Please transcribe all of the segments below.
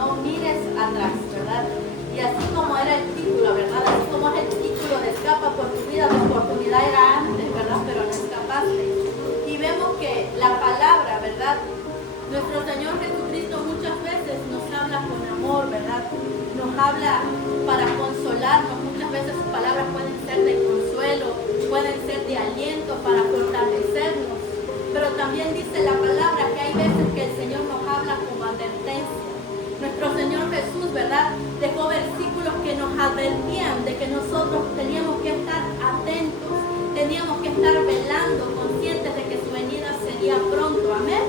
no mires atrás, ¿verdad? Y así como era el título, ¿verdad? Así como es el título de escapa por tu vida, la oportunidad era antes, ¿verdad? Pero no escapaste. Y vemos que la palabra, ¿verdad? Nuestro Señor Jesucristo muchas veces nos habla con amor, ¿verdad? Nos habla para consolarnos. Muchas veces sus palabras pueden ser de consuelo, pueden ser de aliento para fortalecernos. Pero también dice la palabra que hay veces que el Señor nos habla como advertencia. Nuestro Señor Jesús, ¿verdad? Dejó versículos que nos advertían de que nosotros teníamos que estar atentos, teníamos que estar velando, conscientes de que su venida sería pronto. Amén.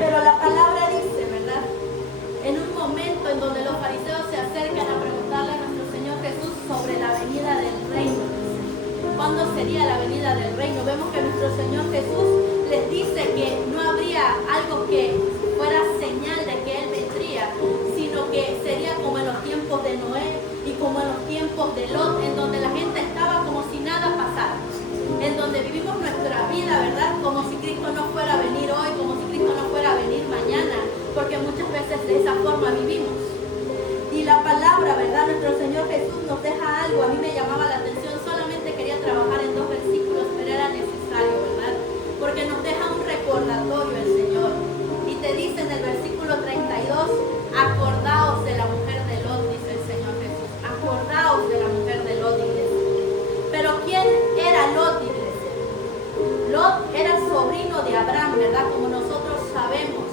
Pero la palabra dice, ¿verdad? En un momento en donde los fariseos se acercan a preguntarle a nuestro Señor Jesús sobre la venida del reino. ¿Cuándo sería la venida del reino? Vemos que nuestro Señor Jesús les dice que no habría algo que fuera señal de que Él vendría, sino que sería como en los tiempos de Noé y como en los tiempos de Lot, en donde la gente estaba como si nada pasara, en donde vivimos nuestra vida, ¿verdad? Como si Cristo no fuera a venir hoy, como si Cristo no fuera a venir mañana, porque muchas veces de esa forma vivimos. Y la palabra, ¿verdad? Nuestro Señor Jesús nos deja algo, a mí me llamaba la atención, solamente quería trabajar en 2 versículos, pero era necesario, ¿verdad? Porque nos deja un recordatorio el Señor. Y te dice en el versículo 32, acordaos de la mujer de Lot, dice el Señor Jesús. Acordaos de la mujer de Lot, iglesia. Pero ¿quién era Lot, iglesia? Lot era sobrino de Abraham, ¿verdad? Como nosotros sabemos.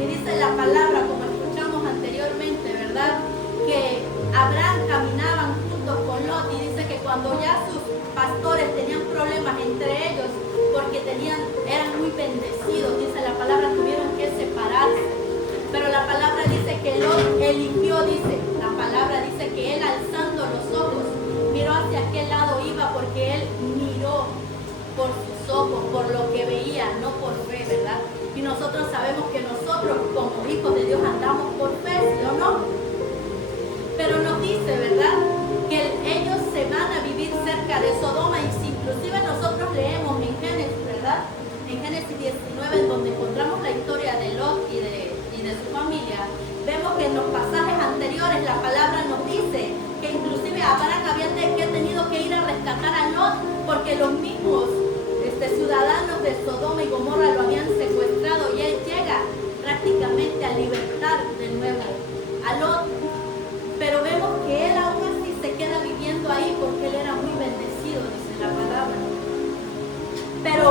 Y dice la palabra, como escuchamos anteriormente, ¿verdad? Que Abraham caminaban juntos con Lot y dice que cuando ya sus pastores tenían problemas entre ellos, porque eran muy bendecidos, dice la palabra, tuvieron que separarse. Pero la palabra dice que Lot eligió, dice, la palabra dice que él alzando los ojos, miró hacia aquel lado iba porque él miró por sus ojos, por lo que veía, no por fe, ¿verdad? Y nosotros sabemos que nosotros como hijos de Dios andamos por fe, ¿sí o no? Pero nos dice, ¿verdad? Que ellos se van a vivir cerca de Sodoma y si inclusive nosotros leemos en Génesis, ¿verdad? En Génesis 19, en donde encontramos la historia de Lot y de su familia, vemos que en los pasajes anteriores la palabra nos dice que inclusive Abraham había tenido que ir a rescatar a Lot porque los mismos ciudadanos de Sodoma y Gomorra lo habían secuestrado y él llega prácticamente a libertar de nuevo a Lot. Pero vemos que él aún así se queda viviendo ahí porque él era muy bendecido, dice la palabra. Pero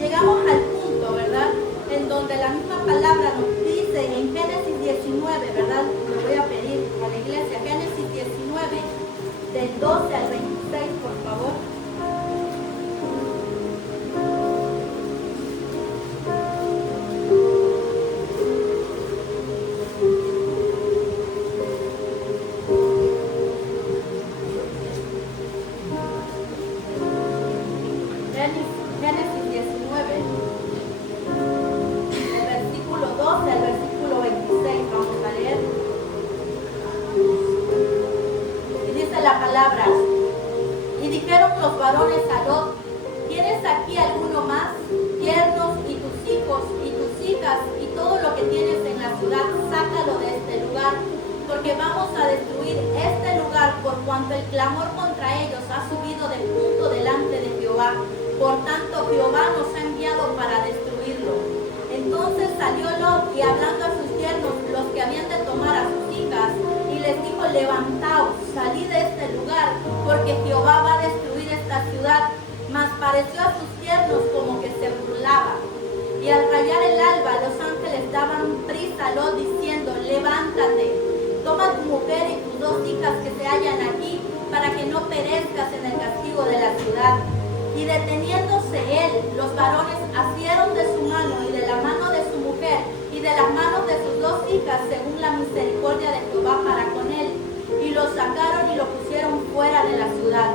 llegamos al punto, ¿verdad? En donde la misma palabra nos dice en Génesis 19, ¿verdad? Lo voy a pedir a la iglesia, Génesis 19, del 12 al 26, por favor. Génesis 19, del versículo 12 al versículo 26, vamos a leer. Y dice la palabra, y dijeron los varones a Lot, ¿tienes aquí alguno más? Yernos y tus hijos y tus hijas y todo lo que tienes en la ciudad, sácalo de este lugar, porque vamos a destruir este lugar por cuanto el clamor contra ellos ha subido de punto delante de Jehová. Por tanto, Jehová nos ha enviado para destruirlo. Entonces salió Lot y hablando a sus yernos, los que habían de tomar a sus hijas, y les dijo, levantaos, salid de este lugar, porque Jehová va a destruir esta ciudad. Mas pareció a sus yernos como que se burlaba. Y al rayar el alba, los ángeles daban prisa a Lot diciendo, levántate, toma tu mujer y tus 2 hijas que se hallan aquí, para que no perezcas en el castigo de la ciudad. Y deteniéndose él, los varones asieron de su mano y de la mano de su mujer y de las manos de sus 2 hijas, según la misericordia de Jehová para con él. Y los sacaron y lo pusieron fuera de la ciudad.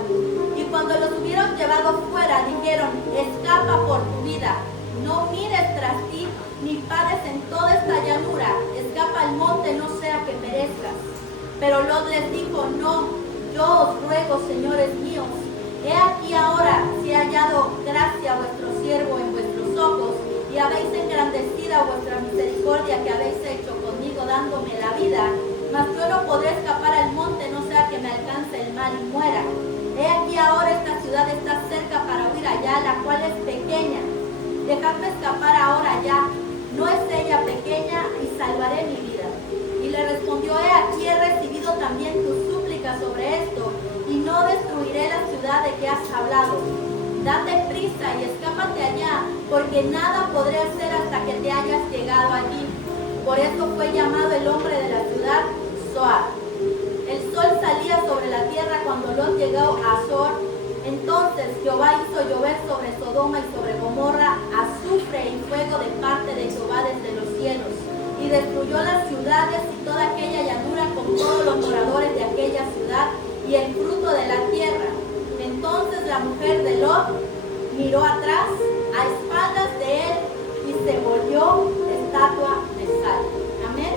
Y cuando los hubieron llevado fuera, dijeron, escapa por tu vida, no mires tras ti, ni pares en toda esta llanura, escapa al monte, no sea que perezcas. Pero Lot les dijo, no, yo os ruego, señores míos, he aquí ahora si he hallado gracia a vuestro siervo en vuestros ojos, y habéis engrandecido vuestra misericordia que habéis hecho conmigo, dándome la podré escapar al monte, no sea que me alcance el mal y muera. He aquí ahora esta ciudad está cerca para huir allá, la cual es pequeña. Dejadme escapar ahora ya, no es ella pequeña, y salvaré mi vida. Y le respondió, he aquí he recibido también tu súplica sobre esto, y no destruiré la ciudad de que has hablado. Date prisa y escápate allá, porque nada podré hacer hasta que te hayas llegado allí. Por eso fue llamado el hombre de la ciudad Zoar. El sol salía sobre la tierra cuando Lot llegó a Zoar. Entonces Jehová hizo llover sobre Sodoma y sobre Gomorra azufre y fuego de parte de Jehová desde los cielos, y destruyó las ciudades y toda aquella llanura con todos los moradores de aquella ciudad y el fruto de la tierra. Entonces la mujer de Lot miró atrás, a espaldas de él, y se volvió estatua de sal. Amén.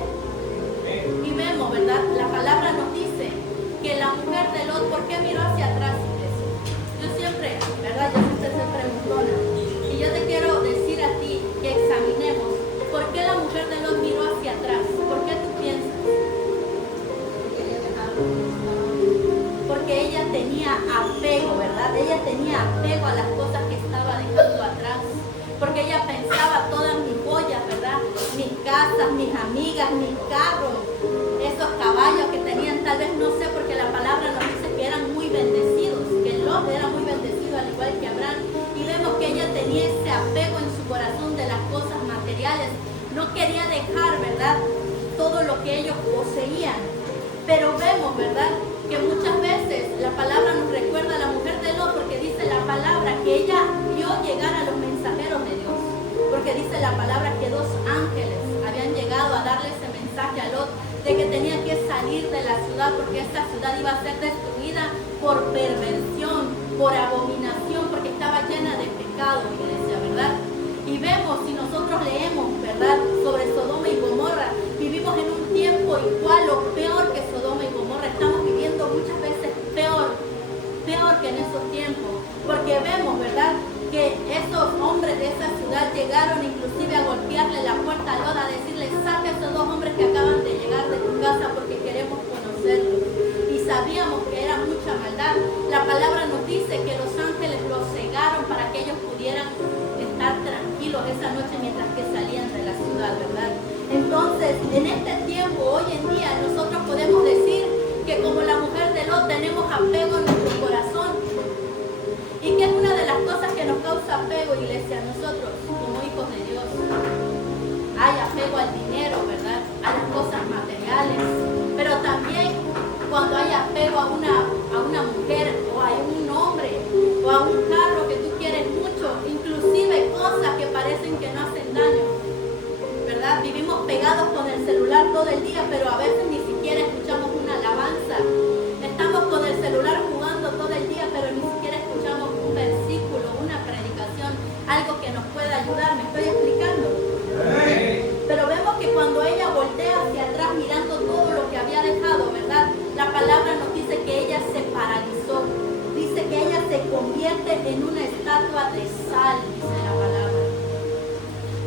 Y vemos, ¿verdad? La palabra nos dice que la mujer de Lot, ¿por qué miró hacia atrás? Yo siempre, ¿verdad? Yo siempre soy preguntona. Y yo te quiero decir a ti que examinemos por qué la mujer de Lot miró hacia atrás. ¿Por qué tú piensas? Porque ella tenía apego, ¿verdad? Ella tenía apego a las cosas que estaba dejando atrás. Porque ella pensaba todas mis joyas, ¿verdad? Mis casas, mis amigas, mis carros, esos caballos que tenían, tal vez no sé, porque la palabra nos dice que eran muy bendecidos, que Lot era muy bendecido al igual que Abraham. Y vemos que ella tenía ese apego en su corazón de las cosas materiales. No quería dejar, ¿verdad?, todo lo que ellos poseían. Pero vemos, ¿verdad?, que muchas veces la palabra nos recuerda a la mujer de Lot, porque dice la palabra que ella vio llegar a los mensajeros de Dios, porque dice la palabra que 2 ángeles habían llegado a darle ese mensaje a Lot de que tenía que salir de la ciudad, porque esta ciudad iba a ser destruida por perversión, por abominación, porque estaba llena de pecado, iglesia, ¿verdad? Y vemos, si nosotros leemos, ¿verdad?, sobre Sodoma y Gomorra, vivimos en un tiempo igual o peor que Sodoma y Gomorra. Estamos viviendo muchas veces peor que en esos tiempos, porque vemos, ¿verdad?, que esos hombres de esa ciudad llegaron inclusive a golpearle la puerta a Lot, a decirle, saca a esos 2 hombres que acaban de llegar de tu casa porque queremos conocerlos. Y sabíamos que era mucha maldad. La palabra nos dice que los ángeles los cegaron para que ellos pudieran estar tranquilos esa noche mientras que salían de la ciudad, ¿verdad? Entonces, en este tiempo, hoy en día, nosotros podemos decir que como la mujer de Lot tenemos apego en nuestro corazón. ¿Y qué es una de las cosas que nos causa apego, iglesia, a nosotros como hijos de Dios? Hay apego al dinero, ¿verdad?, a las cosas materiales, pero también cuando hay apego a una mujer o a un hombre o a un carro que tú quieres mucho, inclusive cosas que parecen que no hacen daño, ¿verdad? Vivimos pegados con el celular todo el día, pero a veces ni siquiera escuchamos una alabanza. Estamos con el celular jugando todo el día, pero ni siquiera escuchamos un versículo, una predicación, algo que nos pueda ayudar. ¿Me estoy explicando? Pero vemos que cuando ella voltea hacia atrás mirando todo lo que había dejado, ¿verdad?, la palabra nos dice que ella se paralizó. Dice que ella se convierte en una estatua de sal, dice la palabra.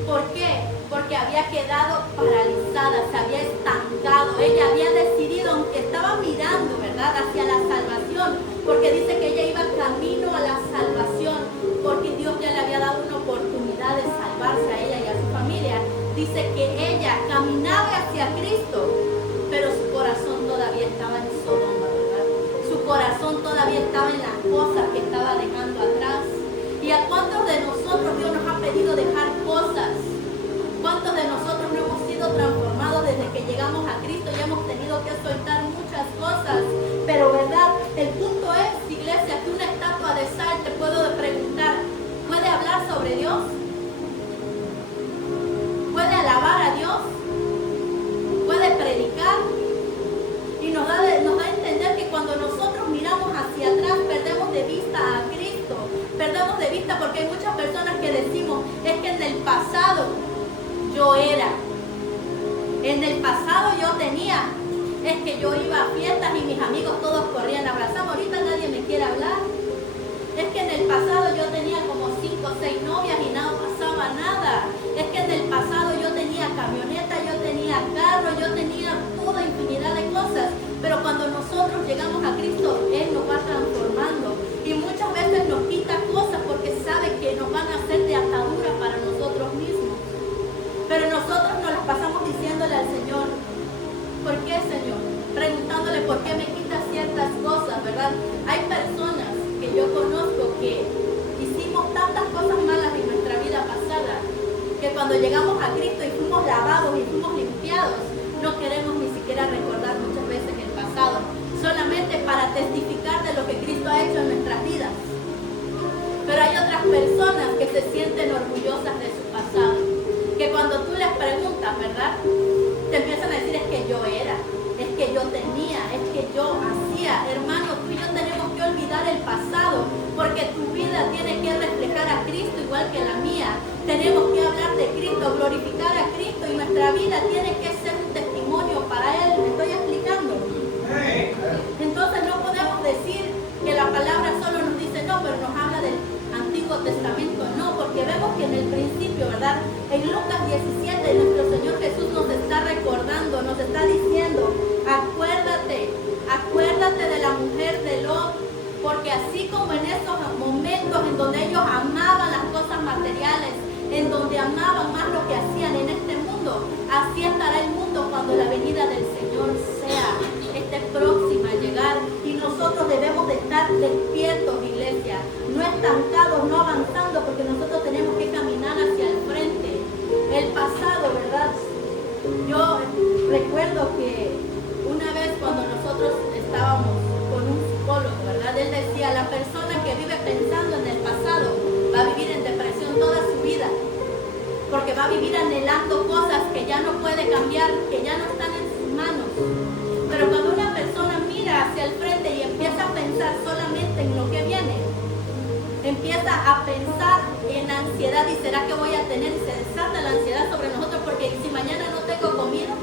¿Por qué? Porque había quedado paralizada, se había estancado. Ella había decidido, aunque estaba mirando, ¿verdad?, hacia la salvación, porque dice que ella iba camino a la salvación, porque Dios ya le había dado una oportunidad de salvarse a ella y a su familia. Dice que ella caminaba hacia Cristo, pero su corazón todavía estaba en Sodoma, ¿verdad? Su corazón todavía estaba en las cosas que estaba dejando atrás. ¿Y a cuántos de nosotros Dios nos ha pedido dejar cosas? ¿Cuántos de nosotros no hemos sido transformados desde que llegamos a Cristo y hemos tenido que soltar muchas cosas? Pero, ¿verdad?, el punto es, iglesia, que una estatua de sal, te puedo preguntar, ¿puede hablar sobre Dios? ¿Puede alabar a Dios? ¿Puede predicar? Y nos da a entender que cuando nosotros miramos hacia atrás, perdemos de vista a Cristo. Perdemos de vista porque hay muchas personas que decimos, es que en el pasado yo era. En el pasado yo tenía. Es que yo iba a fiestas y mis amigos todos corrían a abrazarme. Ahorita nadie me quiere hablar. Es que en el pasado yo tenía como 5 o 6 novias y no pasaba nada. Es que en el pasado yo tenía camioneta, yo tenía carro, yo tenía toda infinidad de cosas. cuando llegamos a Cristo y fuimos lavados y fuimos limpiados, no queremos ni siquiera recordar muchas veces el pasado, solamente para testificar de lo que Cristo ha hecho en nuestras vidas. Pero hay otras personas que se sienten orgullosas de su pasado, que cuando tú les preguntas, ¿verdad?, te empiezan a decir: es que yo era, es que yo tenía, es que yo hacía. Hermano, tú y yo tenemos que olvidar el pasado, porque tu vida tiene que reflejar a Cristo igual que la mía. Tenemos que hablar de Cristo, glorificar a Cristo, y nuestra vida tiene que ser un testimonio para Él. ¿Me estoy explicando? Entonces no podemos decir que la palabra solo nos dice no, pero nos habla del Antiguo Testamento, no, porque vemos que en el principio, ¿verdad?, en Lucas 17, nuestro Señor Jesús nos está recordando, nos está diciendo: acuérdate de la mujer de Lot, porque así como en esos momentos en donde ellos amaban las cosas materiales, en donde amaban más lo que hacían en este mundo, así estará el mundo cuando la venida del Señor esté próxima a llegar. Y nosotros debemos de estar despiertos, iglesia, no estancados, no avanzando, porque nosotros tenemos que caminar hacia el frente. El pasado, ¿verdad? Yo recuerdo que una vez cuando nosotros estábamos con un psicólogo, ¿verdad?, él decía: la persona que vive pensando en el pasado va a vivir en depresión toda su vida, porque va a vivir anhelando cosas que ya no puede cambiar, que ya no están en sus manos. Pero cuando una persona mira hacia el frente y empieza a pensar solamente en lo que viene, empieza a pensar en ansiedad: ¿y será que voy a tener? Se desata la ansiedad sobre nosotros, porque si mañana no tengo comida,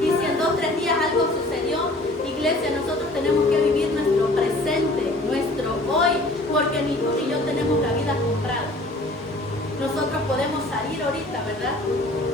y si en 2 o 3 días algo sucedió. Iglesia, nosotros tenemos que vivir nuestro presente, nuestro hoy, porque ni tú ni yo tenemos la vida comprada. Nosotros podemos salir ahorita, ¿verdad?,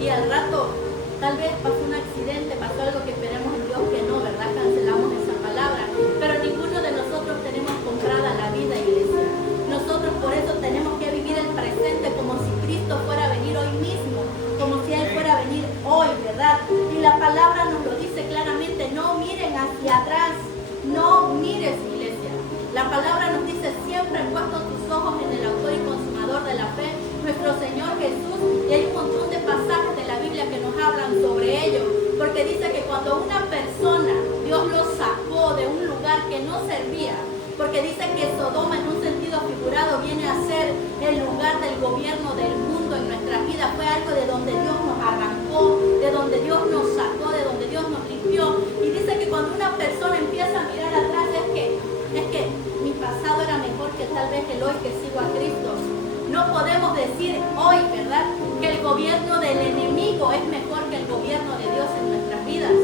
y al rato tal vez pasó un accidente, pasó algo que esperemos en Dios que no, ¿verdad?, cancelamos esa palabra, pero ninguno de nosotros tenemos comprada la vida, iglesia. Nosotros por eso tenemos que vivir el presente como si Cristo fuera a venir hoy mismo, como si Él fuera a venir hoy, ¿verdad? Y la palabra nos lo dice claramente: no miren hacia atrás, no mires, iglesia. La palabra nos dice: siempre he puesto tus ojos en el autor y consumador de la fe, nuestro Señor Jesús. Y hay un montón de pasajes de la Biblia que nos hablan sobre ello, porque dice que cuando una persona, Dios lo sacó de un lugar que no servía, porque dice que Sodoma, en un sentido figurado, viene a ser el lugar del gobierno del mundo en nuestras vidas. Fue algo de donde Dios nos arrancó, de donde Dios nos sacó, de donde Dios nos limpió. Y dice que cuando una persona empieza a mirar atrás, es que mi pasado era mejor que tal vez el hoy que sigo a Cristo. No podemos decir hoy, ¿verdad?, que el gobierno del enemigo es mejor que el gobierno de Dios en nuestras vidas.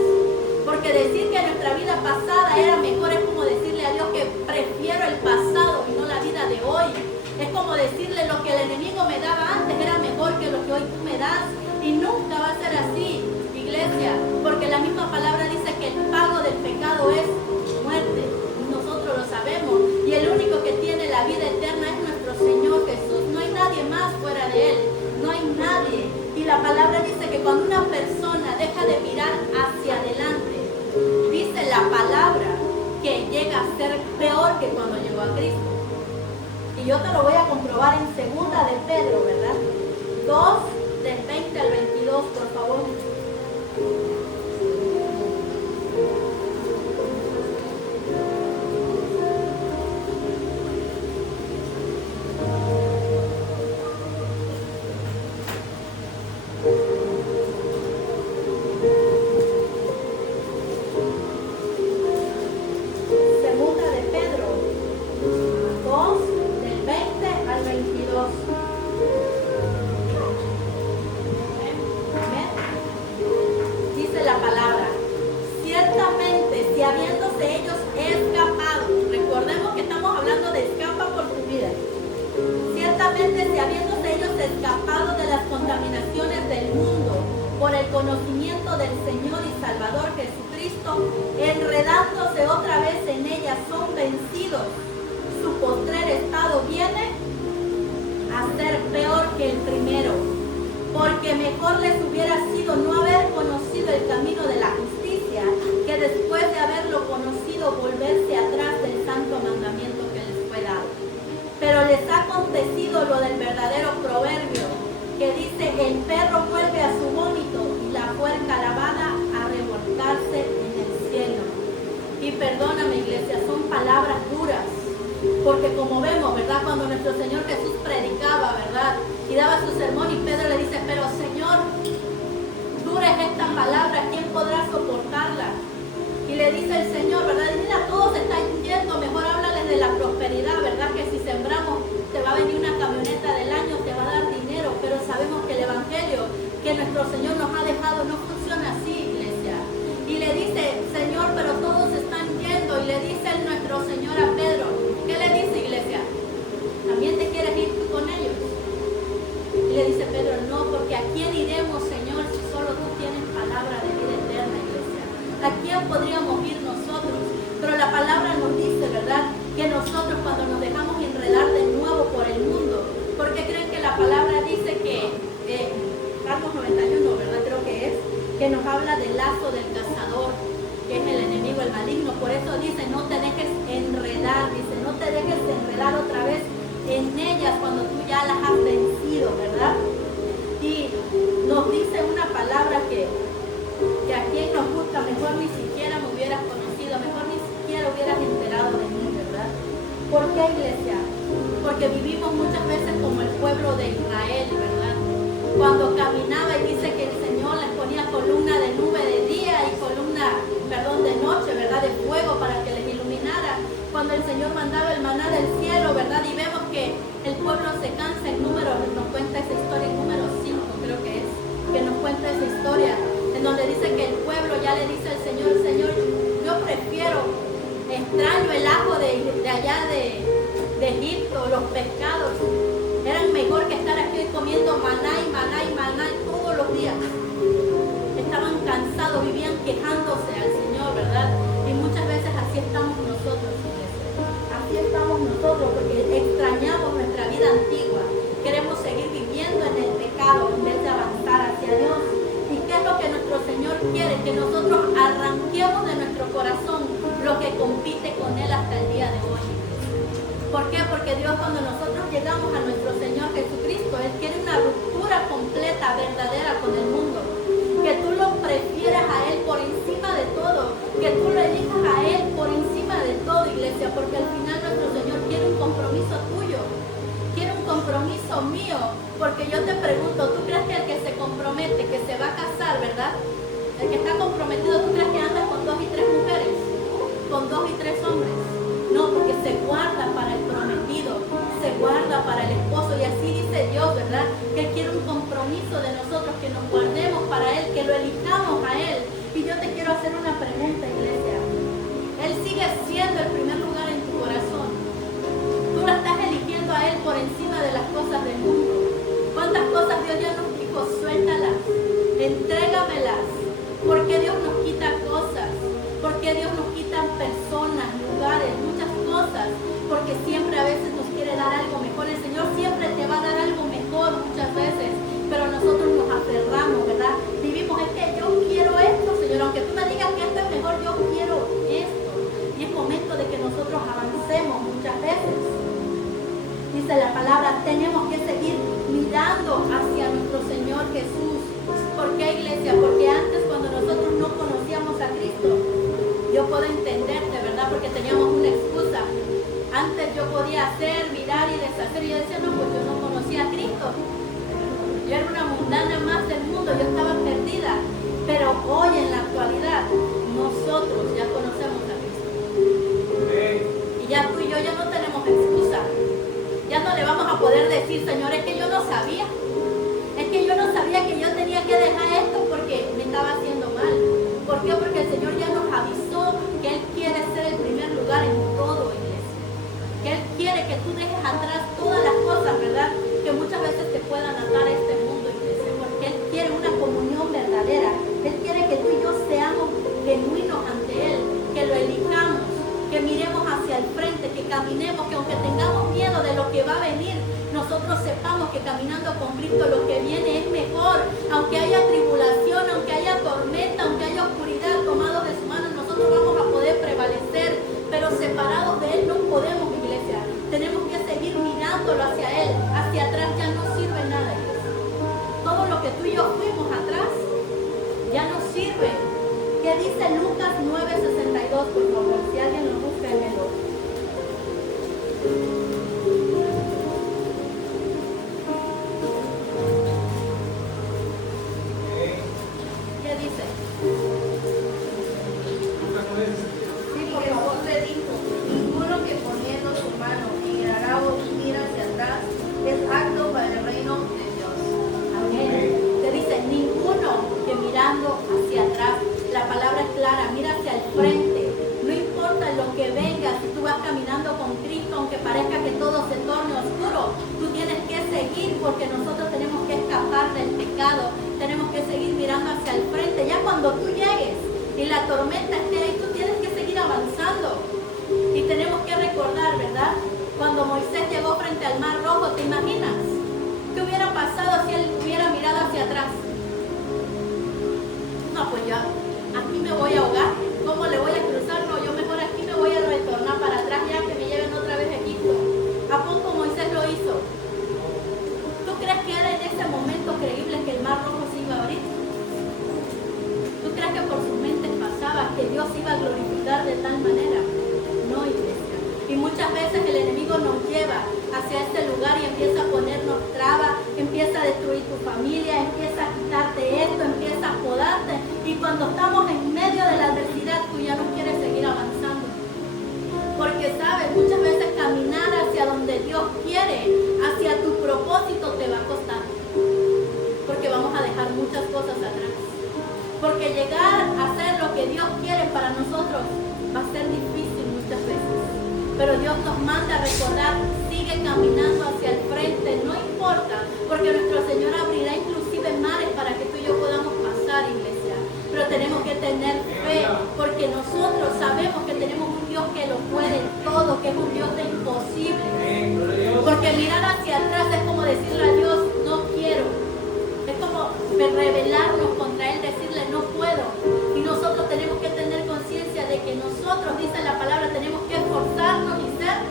Porque decir que nuestra vida pasada era mejor es como decirle a Dios que prefiero el pasado y no la vida de hoy. Es como decirle: lo que el enemigo me daba antes era mejor que lo que hoy tú me das. Y nunca va a ser así, iglesia, porque la misma palabra dice que el pago del pecado es muerte. Nosotros lo sabemos. Y el único que tiene la vida eterna es nuestro Señor Jesús. No hay nadie más fuera de Él. No hay nadie. Y la palabra dice que cuando una persona deja de mirar hacia adelante, dice la palabra que llega a ser peor que cuando llegó a Cristo. Y yo te lo voy a comprobar en 2 de Pedro, ¿verdad? 2, del 20 al 22, por favor. Conocimiento del Señor y Salvador Jesucristo, enredándose otra vez en ella, son vencidos. Su postrer estado viene a ser peor que el primero, porque mejor les hubiera sido no haber conocido el camino de la justicia, que después de haberlo conocido volverse atrás del santo mandamiento que les fue dado. Pero les ha acontecido lo del verdadero proverbio, que dice: el perro vuelve a su vómito y la puerca lavada a revolcarse en el cielo. Y perdóname, iglesia, son palabras duras, porque como vemos, ¿verdad? Cuando nuestro Señor Jesús predicaba, ¿verdad? Y daba su sermón y Pedro le dice, pero Señor, dura es esta palabra, ¿quién podrá soportarla? Y le dice el Señor, ¿verdad? Y mira, todos se están yendo, mejor háblales de la prosperidad, ¿verdad? Que si sembramos, te va a venir una camioneta del año, te va a dar dinero, pero sabemos que el Evangelio que nuestro Señor nos ha dejado no funciona así, iglesia. Y le dice, Señor, pero todos están yendo, y le dice nuestro Señor a Pedro, ¿qué le dice, iglesia? ¿También te quieres ir tú con ellos? Y le dice Pedro, no, porque ¿a quién iremos, Señor, si solo tú tienes palabra de vida eterna, iglesia? ¿A quién podríamos ir nosotros? Pero la palabra nos dice, ¿verdad? Que nosotros cuando nos dejamos enredar de nuevo por el mundo, ¿por qué creen que la palabra dice que, Salmos 91, ¿verdad? Creo que es, que nos habla del lazo del cazador, que es el enemigo, el maligno. Por eso dice, no te dejes enredar, dice, no te dejes enredar otra vez en ellas cuando tú ya las has vencido, ¿verdad? Y nos dice una palabra que a quien nos gusta, mejor ni siquiera me hubieras conocido, mejor ni siquiera hubieras enterado de mí, ¿verdad? ¿Por qué, iglesia? Porque vivimos muchas veces como el pueblo de Israel, ¿verdad? Cuando caminaba y dice que el Señor les ponía columna de nube de día y columna, de noche, ¿verdad? De fuego para que les iluminara. Cuando el Señor mandaba el maná del cielo, ¿verdad? Y vemos que el pueblo se cansa en Números, nos cuenta esa historia en Números 5, creo que es, que nos cuenta esa historia, en donde dice que el pueblo ya le dice al Señor, Señor, yo prefiero, extraño el ajo de allá de Egipto, los pescados, eran mejor que estar aquí comiendo maná y maná y maná todos los días. Estaban cansados, vivían quejándose al Señor, ¿verdad? Y muchas veces así estamos nosotros, iglesia. Así estamos nosotros porque extrañamos nuestra vida antigua. Queremos seguir viviendo en el pecado en vez de avanzar hacia Dios. ¿Y qué es lo que nuestro Señor quiere? Que nosotros arranquemos de nuestro corazón lo que compite con Él hasta el día de hoy. ¿Por qué? Porque Dios, cuando nosotros llegamos a nuestro Señor Jesucristo, Él quiere una ruptura completa, verdadera con el mundo. Que tú lo prefieras a Él por encima de todo, que tú lo elijas a Él por encima de todo, iglesia, porque al final nuestro Señor quiere un compromiso tuyo, quiere un compromiso mío, porque yo te pregunto, ¿tú crees que el que se compromete, que se va a casar, verdad? El que está comprometido, ¿tú crees que anda con 2 y 3 mujeres? ¿Con 2 y 3 hombres? No, porque se guarda para el prometido, se guarda para el esposo, y así dice Dios, ¿verdad? Que Él quiere un compromiso de nosotros, que nos guardemos para Él, que lo elijamos a Él. Y yo te quiero hacer una pregunta, iglesia. Él sigue siendo el primer lugar en tu corazón. Tú lo estás eligiendo a Él por encima de las cosas del mundo. ¿Cuántas cosas Dios ya nos dijo? Suéltalas, entrégamelas. ¿Por qué Dios nos quita cosas? ¿Por qué Dios nos quita personas, lugares, muchas cosas? Porque siempre a veces nos quiere dar algo mejor. El Señor siempre te va a dar algo mejor muchas veces, pero nosotros nos aferramos, ¿verdad? Vivimos, es que yo quiero esto, Señor, aunque tú me digas que esto es mejor, yo quiero esto. Y es momento de que nosotros avancemos muchas veces. Dice la palabra, tenemos que seguir mirando hacia nuestro Señor Jesús. ¿Por qué, iglesia? Porque antes, cuando nosotros no conocíamos a Cristo, yo puedo entenderte, ¿verdad? Porque teníamos una excusa. Antes yo podía hacer, mirar y deshacer, y yo decía, no, pues yo no conocía a Cristo. Yo era una mundana más del mundo, yo estaba perdida. Pero hoy, en la actualidad, nosotros ya conocemos a Cristo. Y ya tú y yo ya no tenemos excusa. Ya no le vamos a poder decir, Señor, es que yo no sabía. Es que yo no sabía que yo tenía que dejar esto porque me estaba haciendo mal. ¿Por qué? Porque el Señor ya nos avisó que Él quiere ser el primer lugar en todo, iglesia. Que Él quiere que tú dejes atrás todas las cosas, ¿verdad? Que muchas veces te puedan atar a este mundo, iglesia. Porque Él quiere una comunión verdadera. Él quiere que tú y yo seamos genuinos ante Él. Que lo elijamos. Que miremos hacia el frente. Que caminemos. Que aunque tengamos miedo de lo que va a venir, nosotros sepamos que caminando con Cristo lo que viene es mejor. Aunque haya tribulación, aunque haya tormenta, aunque haya oscuridad, tomados de su mano, nosotros vamos a poder prevalecer. Pero separados de Él no podemos, iglesia. Tenemos que seguir mirándolo hacia Él. Hacia atrás ya no sirve nada, iglesia. Todo lo dice Lucas 9:62, por favor? Si alguien lo busca, démelo. ¿Qué dice? Sí, por favor. Jesús le dijo: ninguno que poniendo su mano mirará o mira hacia atrás es apto para el reino de Dios. Amén. Te dice, ninguno que mirando hacia atrás, la palabra es clara, mira hacia el frente. No importa lo que venga, si tú vas caminando con Cristo, aunque parezca que todo se torne oscuro, tú tienes que seguir, porque nosotros tenemos que escapar del pecado, tenemos que seguir mirando hacia el frente. Ya cuando tú llegues y la tormenta esté ahí, tú tienes que seguir avanzando. Y tenemos que recordar, ¿verdad? Cuando Moisés llegó frente al Mar Rojo, ¿te imaginas? ¿Qué hubiera pasado si él hubiera mirado hacia atrás? No, pues ya, aquí me voy a ahogar. ¿Cómo le voy a cruzar? No, yo mejor aquí me voy a retornar para atrás ya que me lleven otra vez a Egipto. ¿A poco Moisés lo hizo? ¿Tú crees que era en ese momento creíble que el Mar Rojo se iba a abrir? ¿Tú crees que por su mente pasaba que Dios iba a glorificar de tal manera? No, iglesia. Y muchas veces el enemigo nos lleva hacia este lugar y empieza a ponernos trabas, empieza a destruir tu familia, empieza a quitarte esto, empieza a podarte. Y cuando estamos en medio de la adversidad, tú ya no quieres seguir avanzando. Porque sabes, muchas veces caminar hacia donde Dios quiere, hacia tu propósito, te va a costar. Porque vamos a dejar muchas cosas atrás. Porque llegar a hacer lo que Dios quiere para nosotros va a ser difícil muchas veces. Pero Dios nos manda a recordar, sigue caminando hacia el frente, no importa, porque nuestro Señor abrirá inclusive mares para que tú y yo podamos pasar, iglesia. Pero tenemos que tener fe, porque nosotros sabemos que tenemos un Dios que lo puede todo, que es un Dios de imposible. Porque mirar hacia atrás es como decirle a Dios, no quiero. Es como rebelarnos contra Él, decirle, no puedo. Y nosotros tenemos que tener conciencia de que nosotros, dice la palabra, tenemos que esforzarnos y ser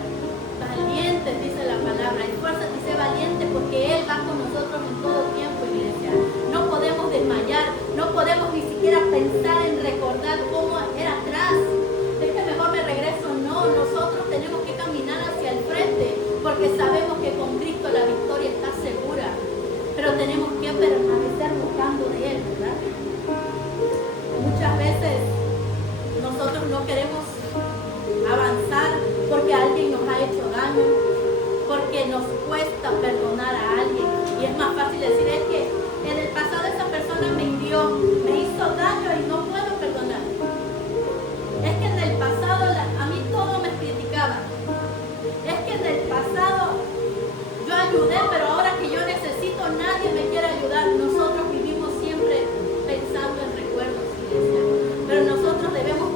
valientes, dice la palabra. Esfuérzate y sé valiente, porque Él va con nosotros en todo tiempo, iglesia. No podemos desmayar, no podemos ni siquiera pensar en recordar cómo era atrás. Es que mejor me regreso. No, nosotros tenemos que caminar hacia el frente, porque sabemos que con Cristo la victoria está segura. Pero tenemos que permanecer buscando de Él, ¿verdad? Muchas veces nosotros no queremos avanzar porque alguien nos ha hecho daño, porque nos cuesta perdonar a alguien. Y es más fácil decir, es que en el pasado esa persona me hirió, me hizo daño y no puedo perdonar. Es que en el pasado a mí todo me criticaba. Es que en el pasado yo ayudé, pero ahora que yo necesito, nadie me quiere ayudar. Nosotros vivimos siempre pensando en recuerdos, iglesia. Pero nosotros tenemos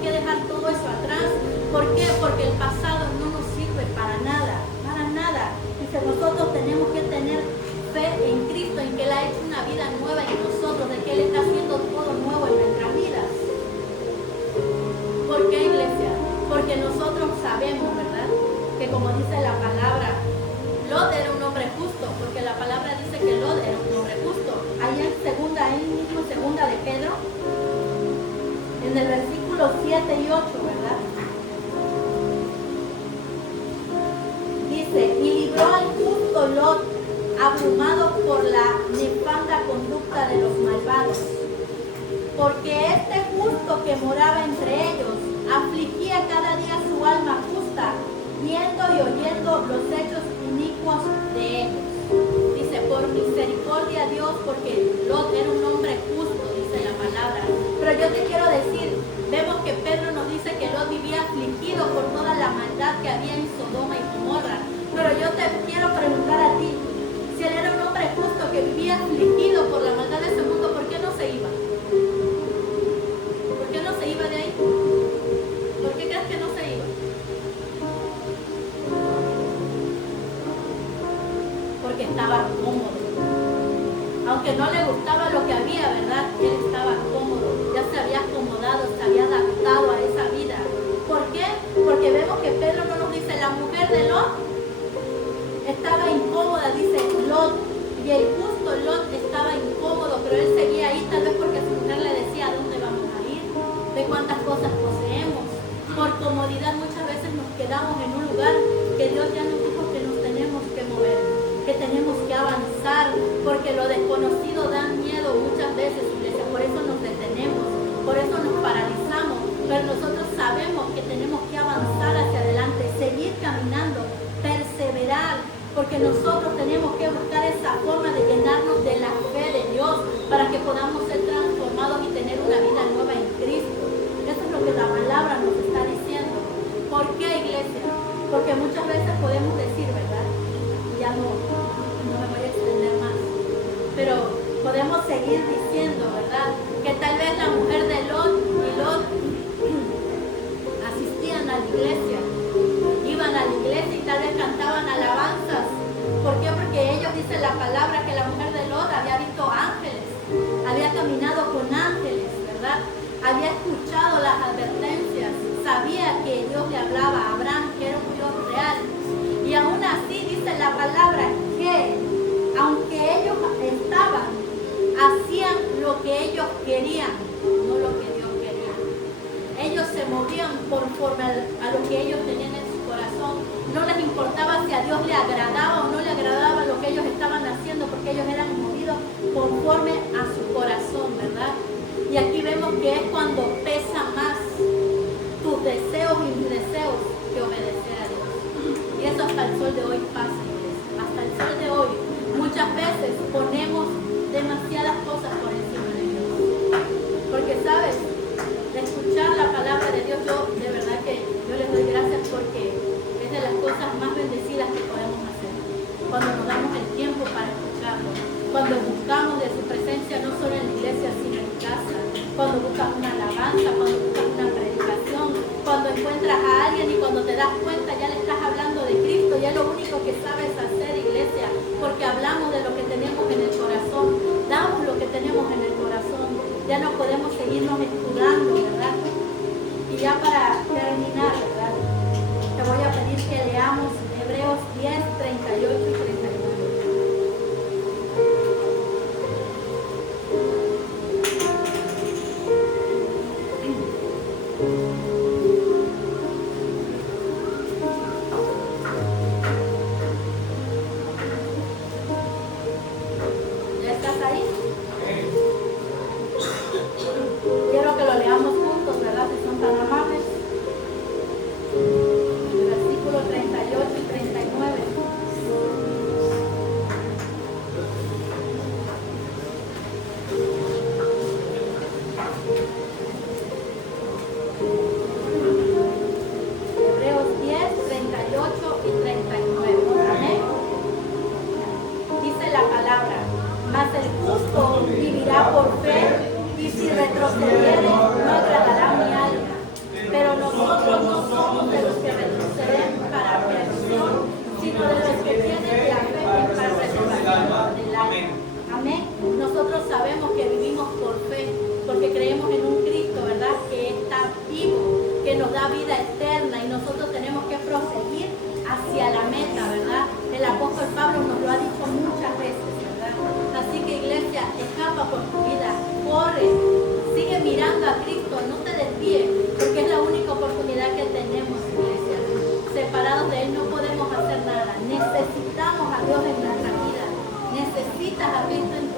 que dejar todo eso atrás. ¿Por qué? Porque el pasado no nos sirve para nada, para nada. Dice, nosotros tenemos que tener fe en Cristo, en que Él ha hecho una vida nueva en nosotros, de que Él está haciendo todo nuevo en nuestras vidas. ¿Por qué, iglesia? Porque nosotros sabemos, ¿verdad?, que como dice la palabra, Lot era un hombre justo, porque la palabra dice que Lot era un hombre justo. Ahí mismo segunda de Pedro, en el versículo 7 y 8, ¿verdad? Dice, y libró al justo Lot, abrumado por la nefanda conducta de los malvados. Porque este justo que moraba entre ellos, afligía cada día su alma justa, viendo y oyendo los hechos inicuos de ellos. Dice, por misericordia a Dios, porque Lot era un hombre justo, dice la palabra. Pero yo te quiero decir, vemos que Pedro nos dice que Lot vivía afligido por toda la maldad que había en Sodoma y Gomorra. Pero yo te quiero preguntar a ti, si él era un hombre justo que vivía afligido por la maldad de ese mundo, ¿por qué no se iba? ¿Por qué no se iba de ahí? ¿Por qué crees que no se iba? Porque estaba cómodo. Aunque no le gustaba lo que había, ¿verdad? Él estaba cómodo, ya se había acomodado, se había adaptado a esa vida. ¿Por qué? Porque vemos que Pedro no nos dice, la mujer de Lot estaba incómoda, dice Lot, y el justo Lot estaba incómodo, pero él seguía ahí, tal vez porque su mujer le decía, ¿a dónde vamos a ir? de cuántas cosas poseemos. Por comodidad muchas veces nos quedamos en un lugar que Dios ya nos dijo que nos tenemos que mover, que tenemos que avanzar, porque lo desconocido da miedo muchas veces, iglesia. Por eso nos detenemos, por eso nos paralizamos, pero nosotros sabemos que tenemos que avanzar hacia adelante, seguir caminando, perseverar, porque nosotros tenemos que buscar esa forma de llenarnos de la fe de Dios para que podamos ser transformados y tener una vida nueva en Cristo. Eso es lo que la palabra nos está diciendo. ¿Por qué, iglesia? Porque muchas veces podemos decir, ¿verdad? Ya no me voy a extender más, pero podemos seguir diciendo, ¿verdad? Que tal vez la mujer de Lot y Lot asistían a la iglesia, iban a la iglesia y tal vez cantaban alabanzas. ¿Por qué? Porque ellos dicen la palabra que la mujer de Lot había visto ángeles, había caminado con ángeles, ¿verdad? Había escuchado las advertencias, sabía que Dios le hablaba a Abraham, que era un Dios real. Y aún así dice la palabra que, aunque ellos estaban, hacían lo que ellos querían, no lo que Dios quería. Ellos se movían conforme a lo que ellos tenían en su corazón. No les importaba si a Dios le agradaba o no le agradaba lo que ellos estaban haciendo, porque ellos eran movidos conforme a su corazón, ¿verdad? Y aquí vemos que es cuando pesa más tus deseos y mis deseos que obedecer a Dios. Y eso hasta el sol de hoy pasa, iglesia. Hasta el sol de hoy. Muchas veces ponemos demasiadas cosas por encima de Dios. Porque, ¿sabes? De escuchar la palabra de Dios, yo de verdad que yo les doy gracias porque es de las cosas más bendecidas que podemos hacer. Cuando nos damos el tiempo para escucharlo. Cuando buscamos de su presencia, no solo en la iglesia, sino en casa. Cuando buscas una alabanza, cuando buscas una predicación, cuando encuentras a alguien y cuando te das cuenta ya le estás hablando de Cristo, ya es lo único que sabes hacer, iglesia, porque hablamos de lo que tenemos en el corazón, damos lo que tenemos en el corazón, ya no podemos seguirnos escudando, ¿verdad? Y ya para terminar, ¿verdad? Te voy a pedir que leamos Hebreos 10, 38 y 39. Necesitas a Cristo en